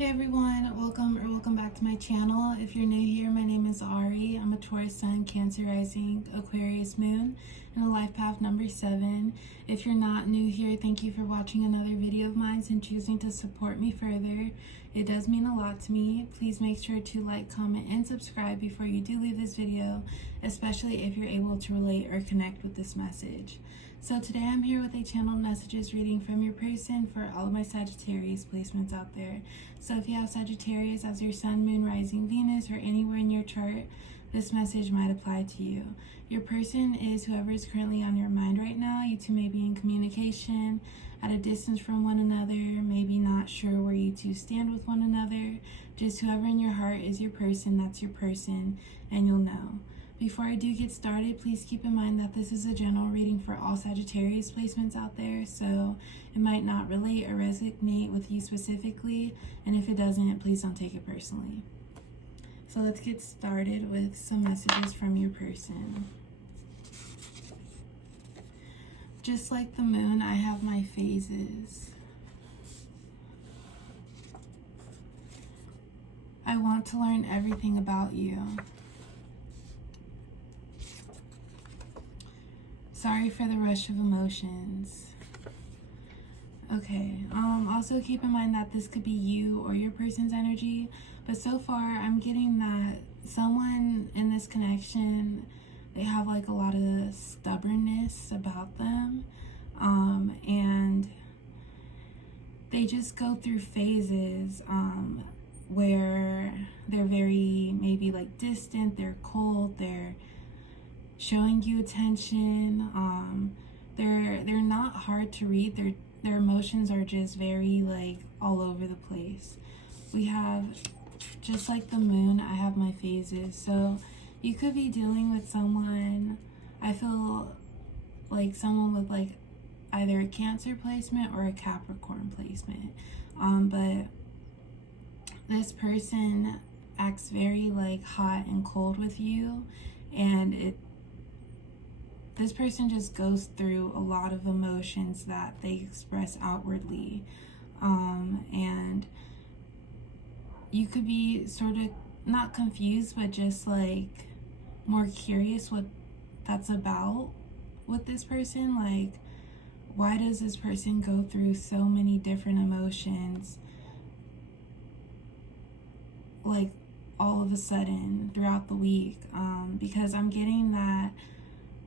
Hey everyone, welcome back to my channel. If you're new here, my name is Ari. I'm a Taurus Sun, Cancer Rising, Aquarius Moon, and a life path number 7. If you're not new here, thank you for watching another video of mine and choosing to support me further. It does mean a lot to me. Please make sure to like, comment, and subscribe before you do leave this video, especially if you're able to relate or connect with this message. So today I'm here with a channel messages reading from your person for all of my Sagittarius placements out there. So if you have Sagittarius as your sun, moon, rising, Venus, or anywhere in your chart, this message might apply to you. Your person is whoever is currently on your mind right now. You two may be in communication, at a distance from one another, maybe not sure where you two stand with one another. Just whoever in your heart is your person, that's your person, and you'll know. Before I do get started, please keep in mind that this is a general reading for all Sagittarius placements out there, so it might not relate or resonate with you specifically, and if it doesn't, please don't take it personally. So let's get started with some messages from your person. Just like the moon, I have my phases. I want to learn everything about you. Sorry for the rush of emotions. Okay, also keep in mind that this could be you or your person's energy, but so far I'm getting that someone in this connection, they have like a lot of stubbornness about them, and they just go through phases where they're very maybe like distant, they're cold, they're showing you attention. They're not hard to read. Their emotions are just very like all over the place. We have, just like the moon, I have my phases. So you could be dealing with someone, I feel like someone with like either a Cancer placement or a Capricorn placement. But this person acts very like hot and cold with you, and this person just goes through a lot of emotions that they express outwardly. And you could be sort of not confused, but just like more curious what that's about with this person. Like, why does this person go through so many different emotions, like all of a sudden throughout the week? Because I'm getting that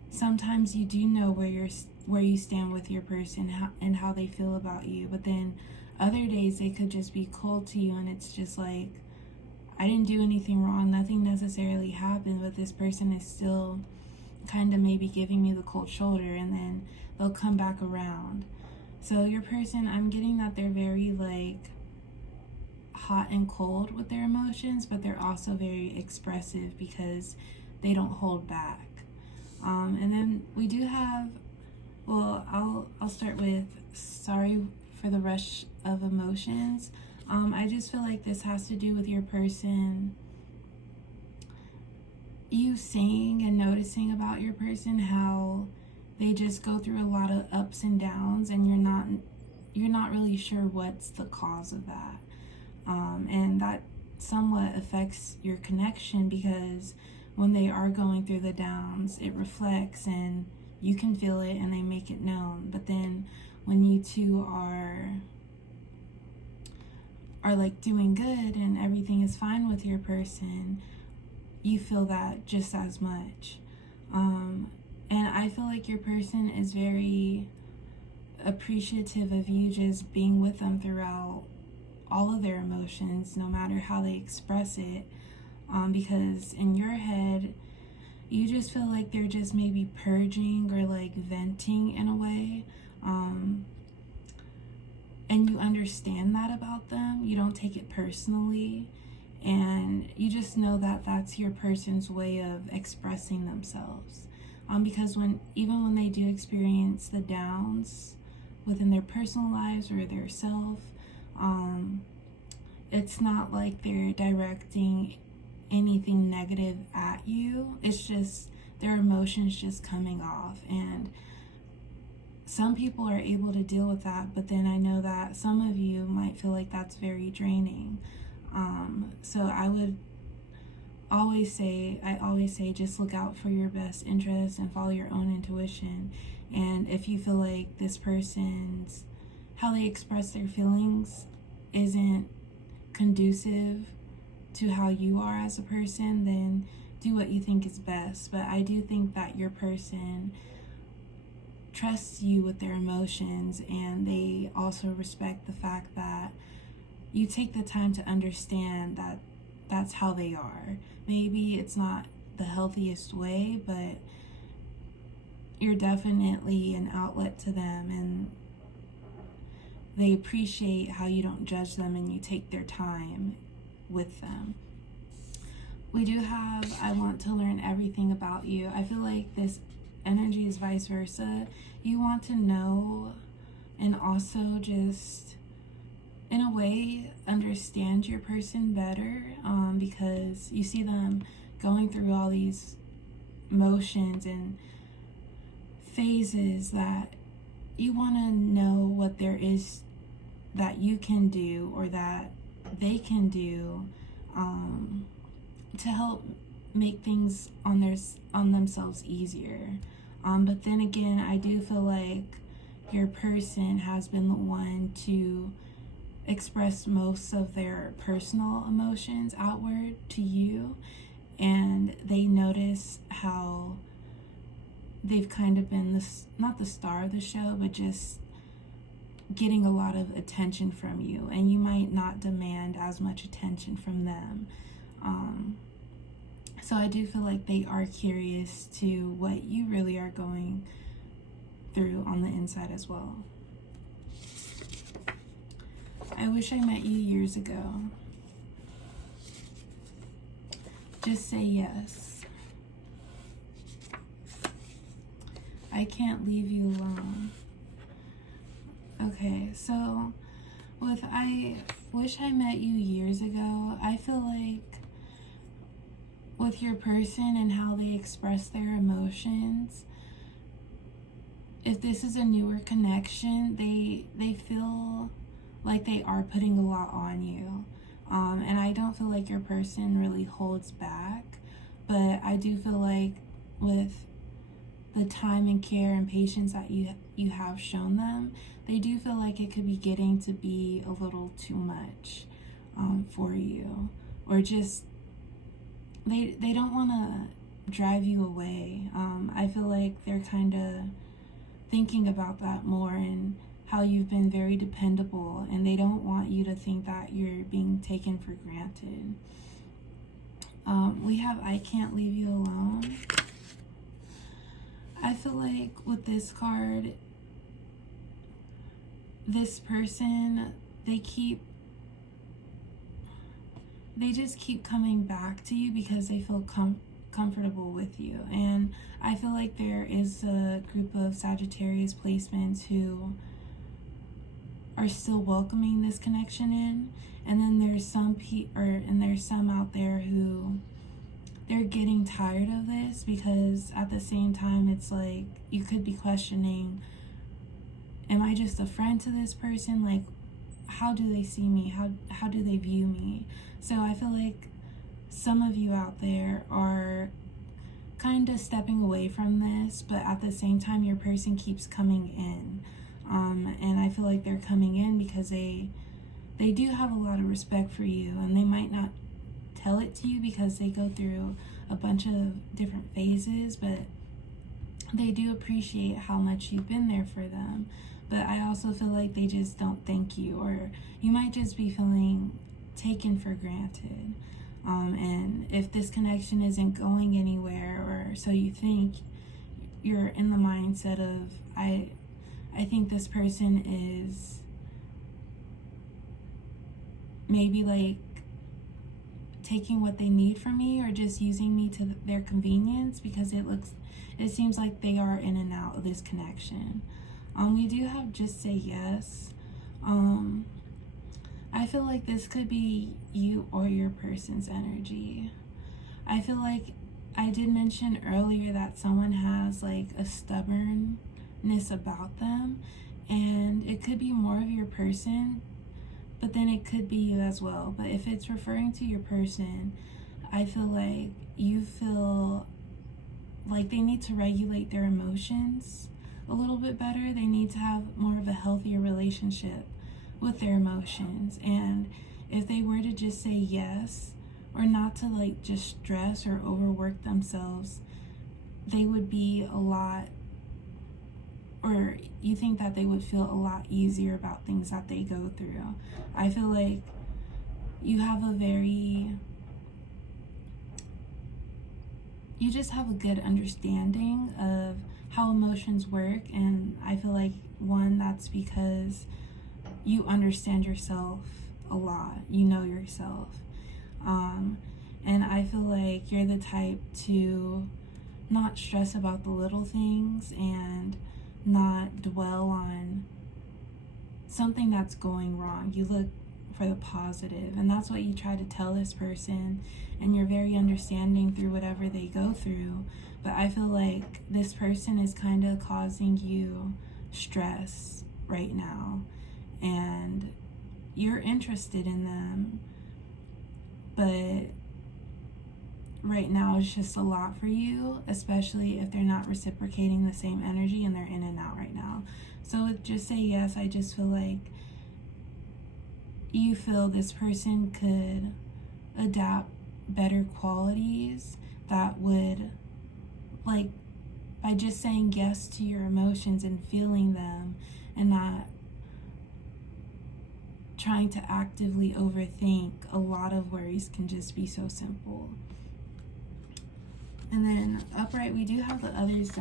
sometimes you do know where you stand with your person and how they feel about you, but then other days they could just be cold to you, and it's just like, I didn't do anything wrong, nothing necessarily happened, but this person is still kind of maybe giving me the cold shoulder, and then they'll come back around. So your person, I'm getting that they're very like hot and cold with their emotions, but they're also very expressive because they don't hold back. And then we do have, well, I'll start with sorry for the rush of emotions. I just feel like this has to do with your person, you seeing and noticing about your person how they just go through a lot of ups and downs, and you're not really sure what's the cause of that. And that somewhat affects your connection, because when they are going through the downs, it reflects and you can feel it and they make it known. But then when you two are like doing good and everything is fine with your person, you feel that just as much. And I feel like your person is very appreciative of you just being with them throughout all of their emotions, no matter how they express it. Because in your head, you just feel like they're just maybe purging or like venting in a way. And you understand that about them. You don't take it personally. And you just know that that's your person's way of expressing themselves. Because even when they do experience the downs within their personal lives or their self, it's not like they're directing anything negative at you. It's just their emotions just coming off, and some people are able to deal with that, but then I know that some of you might feel like that's very draining. So I always say just look out for your best interest and follow your own intuition. And if you feel like this person's, how they express their feelings isn't conducive to how you are as a person, then do what you think is best. But I do think that your person trusts you with their emotions, and they also respect the fact that you take the time to understand that that's how they are. Maybe it's not the healthiest way, but you're definitely an outlet to them, and they appreciate how you don't judge them and you take their time with them. We do have, I want to learn everything about you. I feel like this energy is vice versa. You want to know and also just, in a way, understand your person better, because you see them going through all these motions and phases that you want to know what there is that you can do or that they can do to help make things on themselves easier. But then again, I do feel like your person has been the one to express most of their personal emotions outward to you, and they notice how they've kind of been this, not the star of the show, but just getting a lot of attention from you, and you might not demand as much attention from them. So I do feel like they are curious to what you really are going through on the inside as well. I wish I met you years ago. Just say yes. I can't leave you alone. Okay, so with I wish I met you years ago, I feel like with your person and how they express their emotions, if this is a newer connection, they feel like they are putting a lot on you. And I don't feel like your person really holds back, but I do feel like with the time and care and patience that you have shown them, they do feel like it could be getting to be a little too much for you, or just they don't want to drive you away. I feel like they're kind of thinking about that more, and how you've been very dependable, and they don't want you to think that you're being taken for granted. We have I can't leave you alone. I feel like with this card, this person, they just keep coming back to you because they feel comfortable with you. And I feel like there is a group of Sagittarius placements who are still welcoming this connection in, and then there's some out there who they're getting tired of this, because at the same time it's like you could be questioning, am I just a friend to this person? Like, how do they see me? How do they view me? So I feel like some of you out there are kind of stepping away from this, but at the same time your person keeps coming in. And I feel like they're coming in because they do have a lot of respect for you, and they might not tell it to you because they go through a bunch of different phases, but they do appreciate how much you've been there for them. But I also feel like they just don't thank you, or you might just be feeling taken for granted. And if this connection isn't going anywhere, or so you think, you're in the mindset of, I think this person is maybe like taking what they need from me, or just using me to their convenience, because it seems like they are in and out of this connection. We do have just say yes. I feel like this could be you or your person's energy. I feel like I did mention earlier that someone has like a stubborn stubbornness about them, and it could be more of your person, but then it could be you as well. But if it's referring to your person, I feel like you feel like they need to regulate their emotions a little bit better. They need to have more of a healthier relationship with their emotions. And if they were to just say yes, or not to like just stress or overwork themselves, they would be a lot, or you think that they would feel a lot easier about things that they go through. I feel like you just have a good understanding of how emotions work, and I feel like, one, that's because you understand yourself a lot. You know yourself. And I feel like you're the type to not stress about the little things and not dwell on something that's going wrong. You look for the positive, and that's what you try to tell this person, and you're very understanding through whatever they go through. But I feel like this person is kind of causing you stress right now, and you're interested in them, but right now it's just a lot for you, especially if they're not reciprocating the same energy and they're in and out right now. So with just say yes, I just feel like you feel this person could adapt better qualities that would, like, by just saying yes to your emotions and feeling them and not trying to actively overthink, a lot of worries can just be so simple. And then upright, we do have the others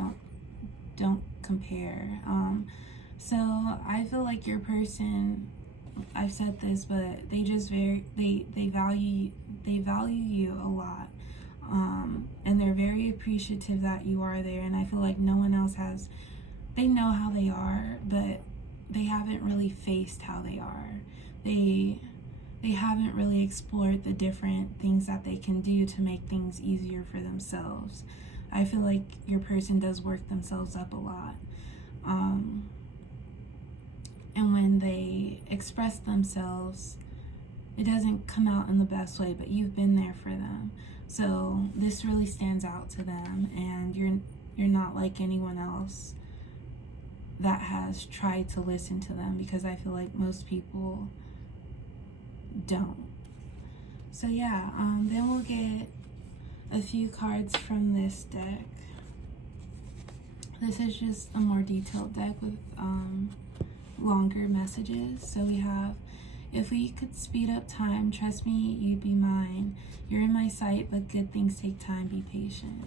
don't compare. So I feel like your person, I've said this, but they just they value you a lot, and they're very appreciative that you are there. And I feel like no one else has. They know how they are, but they haven't really faced how they are. They haven't really explored the different things that they can do to make things easier for themselves. I feel like your person does work themselves up a lot. And when they express themselves, it doesn't come out in the best way, but you've been there for them. So this really stands out to them, and you're not like anyone else that has tried to listen to them, because I feel like most people don't. So yeah, then we'll get a few cards from this deck. This is just a more detailed deck with longer messages. So we have, if we could speed up time, trust me, you'd be mine. You're in my sight, but good things take time, be patient.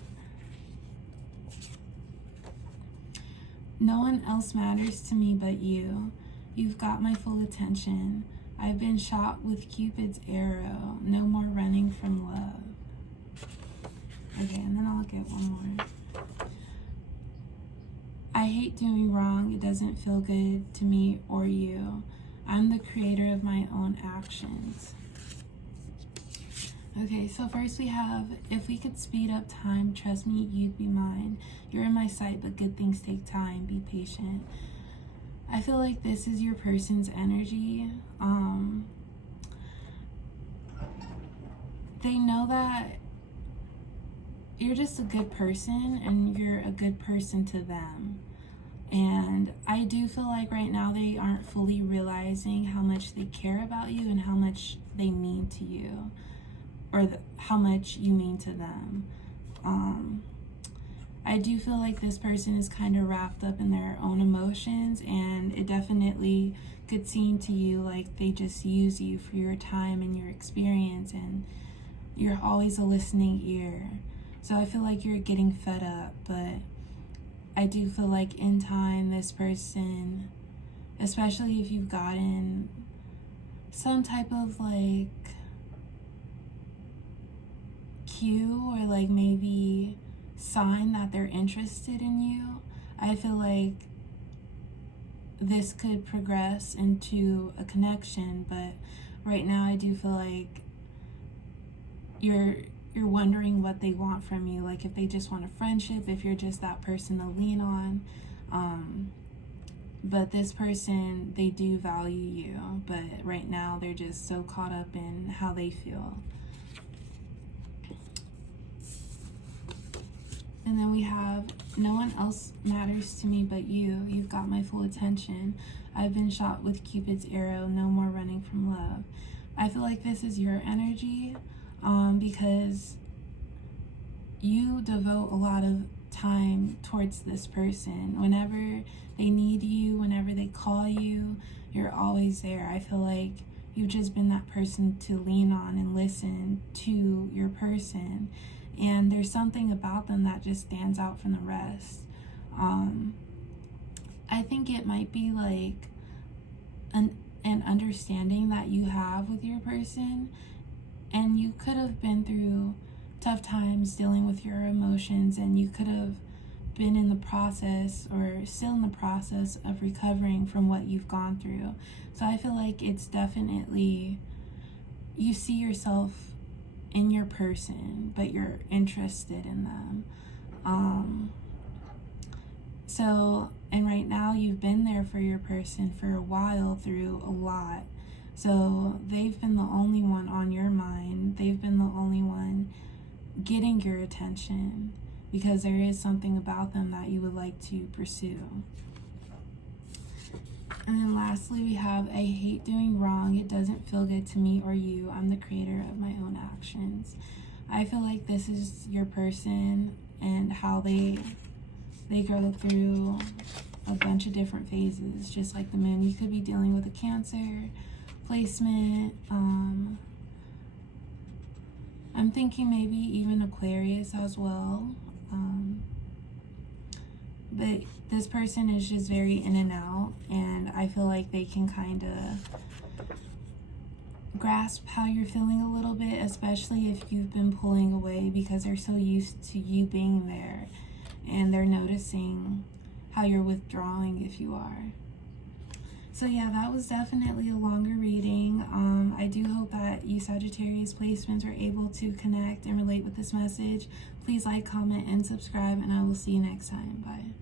No one else matters to me but you. You've got my full attention. I've been shot with Cupid's arrow. No more running from love. Okay, and then I'll get one more. I hate doing wrong. It doesn't feel good to me or you. I'm the creator of my own actions. Okay, so first we have, if we could speed up time, trust me, you'd be mine. You're in my sight, but good things take time. Be patient. I feel like this is your person's energy. They know that you're just a good person, and you're a good person to them. And I do feel like right now they aren't fully realizing how much they care about you and how much they mean to you, or how much you mean to them. I do feel like this person is kind of wrapped up in their own emotions, and it definitely could seem to you like they just use you for your time and your experience, and you're always a listening ear. So I feel like you're getting fed up, but I do feel like in time, this person, especially if you've gotten some type of like cue or like maybe sign that they're interested in you, I feel like this could progress into a connection. But right now I do feel like you're wondering what they want from you, like if they just want a friendship, if you're just that person to lean on. But this person, they do value you, but right now they're just so caught up in how they feel. And then we have, no one else matters to me but you. You've got my full attention. I've been shot with Cupid's arrow. No more running from love. I feel like this is your energy, because you devote a lot of time towards this person. Whenever they need you, whenever they call you, you're always there. I feel like you've just been that person to lean on and listen to your person. And there's something about them that just stands out from the rest. I think it might be like an understanding that you have with your person, and you could have been through tough times dealing with your emotions, and you could have been in the process or still in the process of recovering from what you've gone through. So I feel like it's definitely, you see yourself in your person, but you're interested in them. And right now you've been there for your person for a while through a lot. So they've been the only one on your mind. They've been the only one getting your attention, because there is something about them that you would like to pursue. And then lastly, we have, I hate doing wrong. It doesn't feel good to me or you. I'm the creator of my own actions. I feel like this is your person and how they go through a bunch of different phases, just like the moon. You could be dealing with a Cancer placement. I'm thinking maybe even Aquarius as well. But this person is just very in and out, and I feel like they can kind of grasp how you're feeling a little bit, especially if you've been pulling away, because they're so used to you being there, and they're noticing how you're withdrawing if you are. So yeah, that was definitely a longer reading. I do hope that you Sagittarius placements are able to connect and relate with this message. Please like, comment, and subscribe, and I will see you next time. Bye.